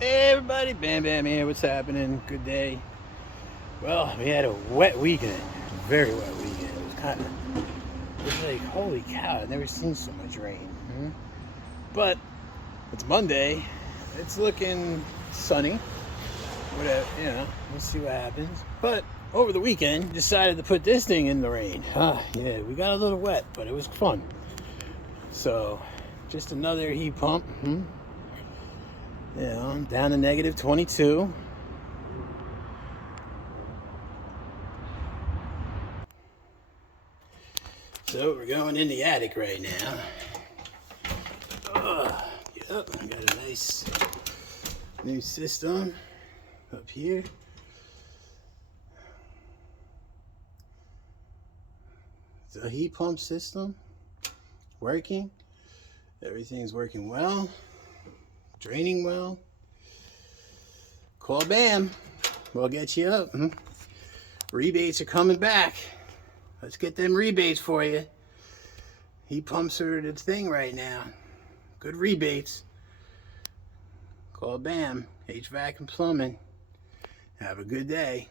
Hey everybody, Bam Bam here. What's happening? Good day. Well, we had a wet weekend, very wet weekend. It was like, holy cow, I've never seen so much rain. But it's Monday. It's looking sunny. Whatever, we'll see what happens. But over the weekend, decided to put this thing in the rain. Yeah, we got a little wet, but it was fun. So, just another heat pump. I'm down to negative 22. So we're going in the attic right now. Yep, I got a nice new system up here. It's a heat pump system working. Everything's working well, draining well. Call BAM, we'll get you up. Rebates are coming back. Let's get them rebates for you. Heat pumps are the thing right now. Good rebates. Call BAM, HVAC and plumbing. Have a good day.